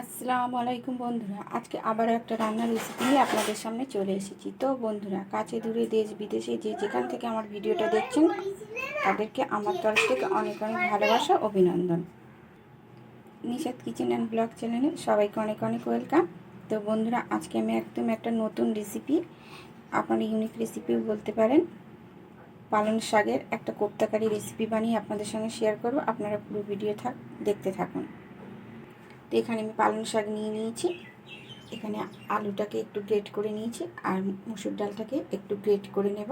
আসসালামু আলাইকুম বন্ধুরা, আজকে আবারও একটা রান্নার রেসিপি নিয়ে আপনাদের সামনে চলে এসেছি। তো বন্ধুরা, কাছে দূরে দেশ বিদেশে যে যেখান থেকে আমার ভিডিওটা দেখছেন তাদেরকে আমার তরফ থেকে অনেক অনেক ভালোবাসা, অভিনন্দন। নিশাত কিচেন অ্যান্ড ব্লগ চ্যানেলে সবাইকে অনেক অনেক ওয়েলকাম। তো বন্ধুরা, আজকে আমি একদম একটা নতুন রেসিপি, আপনারা ইউনিক রেসিপিও বলতে পারেন, পালং শাকের একটা কোপ্তাকারি রেসিপি বানিয়ে আপনাদের সঙ্গে শেয়ার করব। আপনারা পুরো ভিডিও দেখতে থাকুন। তো এখানে আমি পালং শাক নিয়ে নিয়েছি, এখানে আলুটাকে একটু গ্রেট করে নিয়েছি, আর মসুর ডালটাকে একটু গ্রেট করে নেব।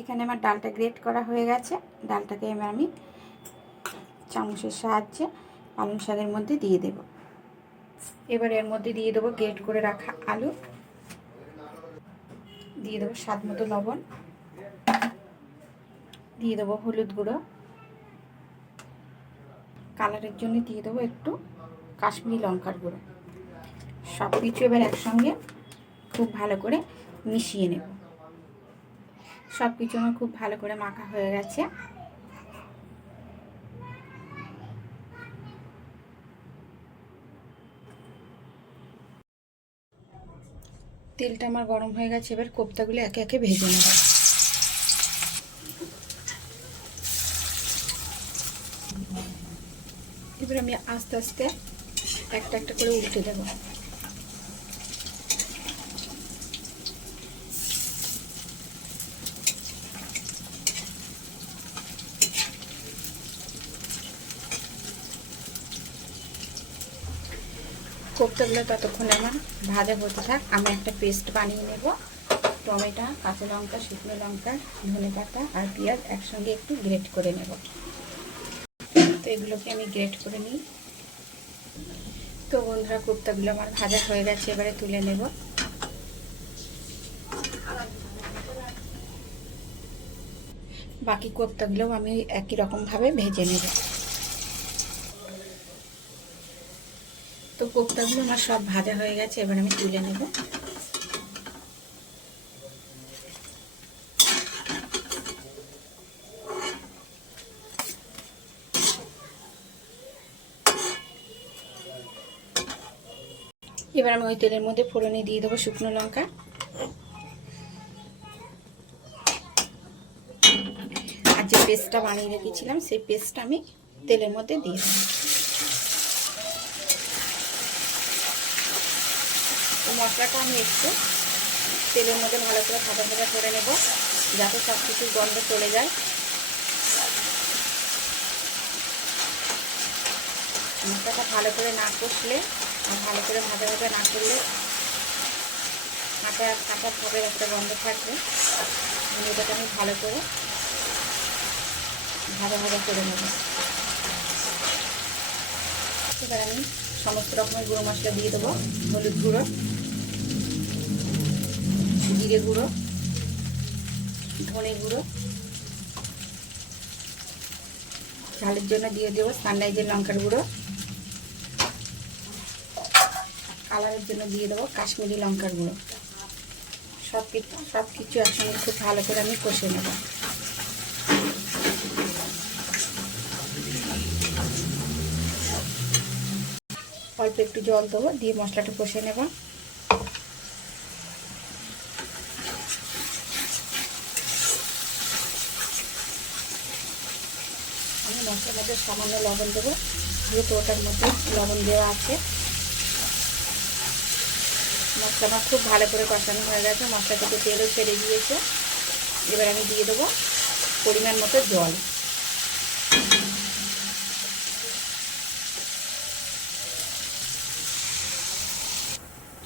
এখানে আমার ডালটা গ্রেট করা হয়ে গেছে। ডালটাকে এবার আমি চামচের সাহায্যে পালং শাকের মধ্যে দিয়ে দেব। এবার এর মধ্যে দিয়ে দেবো গ্রেট করে রাখা আলু, দিয়ে দেবো স্বাদ মতো লবণ, দিয়ে দেবো হলুদ গুঁড়ো, কালারের জন্য দিয়ে দেবো একটু কাশ্মীরি লঙ্কার গুঁড়ো। সব কিছু এবার একসঙ্গে খুব ভালো করে মিশিয়ে নেব। সব কিছু আমার খুব ভালো করে মাখা হয়ে গেছে। তেলটা আমার গরম হয়ে গেছে, এবার কোপ্তাগুলো একে একে ভেজে নেব। এবার আমি আস্তে আস্তে একটা একটা করে উল্টে দেব। কোপ্তাগুলো ততক্ষণ আমার ভাজা হতে থাক। আমি একটা পেস্ট বানিয়ে নেব। টমেটো, কাঁচা লঙ্কা, শুকনো লঙ্কা, ধনেপাতা আর পেঁয়াজ একসঙ্গে একটু গ্রেট করে নেব। তো এগুলোকে আমি গ্রেট করে নিই। তো বন্ধুরা, কোপ্তাগুলো আমার ভাজা হয়ে গেছে, এবারে তুলে নেব। বাকি কোপ্তাগুলোও আমি একই রকমভাবে ভেজে নেব। তো কোপ্তাগুলো আমার সব ভাজা হয়ে গেছে, এবার আমি তুলে নেব। এবার আমি ওই তেলের মধ্যে ফোড়নে দিয়ে দেবো শুকনো লঙ্কা, আর যে পেস্টটা বানিয়ে রেখেছিলাম সেই পেস্টটা আমি তেলের মধ্যে দিয়ে দেবো। মশলাটা আমি একটু তেলের মধ্যে ভালো করে ভাজা ভাজা করে নেব, যাতে সব কিছুর গন্ধ চলে যায়। মশলাটা ভালো করে না কষলে আর ভালো করে ভাজা ভাজা না করলে কাঁচা কাঁচা ভাবের একটা গন্ধ থাকবে। এটাকে আমি ভালো করে ভাজা ভাজা করে নেব। এবার আমি সমস্ত রকমের গুঁড়ো মশলা দিয়ে দেবো। হলুদ গুঁড়ো, জিরে গুঁড়ো, ধনে গুঁড়ো, ঝালের জন্য দিয়ে দেবো সানরাইজের লঙ্কার গুঁড়ো, কালারের জন্য দিয়ে দেবো কাশ্মীরি লঙ্কার গুঁড়ো। সব কিছু একসঙ্গে খুব ভালো করে আমি কষে নেব। অল্প একটু জল দেবো, দিয়ে মশলাটা কষে নেব। আমি মশলার মধ্যে সামান্য লবণ দেবো, যেহেতু ওটার মধ্যে লবণ দেওয়া আছে। মশলা আমার খুব ভালো করে কষানো হয়ে গেছে, মশলা থেকে তেলও ছেড়ে দিয়েছে। এবার আমি দিয়ে দেবো পরিমাণ মতো জল।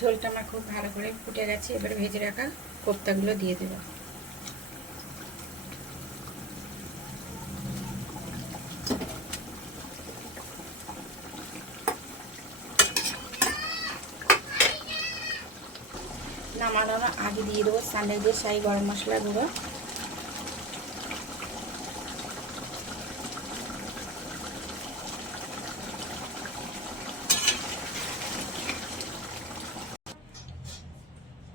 ঝোলটা আমার খুব ভালো করে ফুটে গেছে, এবার ভেজে রাখা কোপ্তাগুলো দিয়ে দেবো। নামানোর আগে দিয়ে দেবো সানরাইজের শাহী গরম মশলা গুঁড়ো,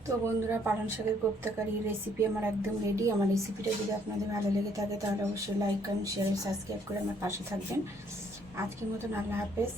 তো বন্ধুরা, পালং শাকের কোপ্তাকারি রেসিপি আমার একদম রেডি। আমার রেসিপিটা যদি আপনাদের ভালো লেগে থাকে তাহলে অবশ্যই লাইক কমেন্ট শেয়ার সাবস্ক্রাইব করে আমার পাশে থাকবেন। আজকের মতন আল্লাহ হাফেজ।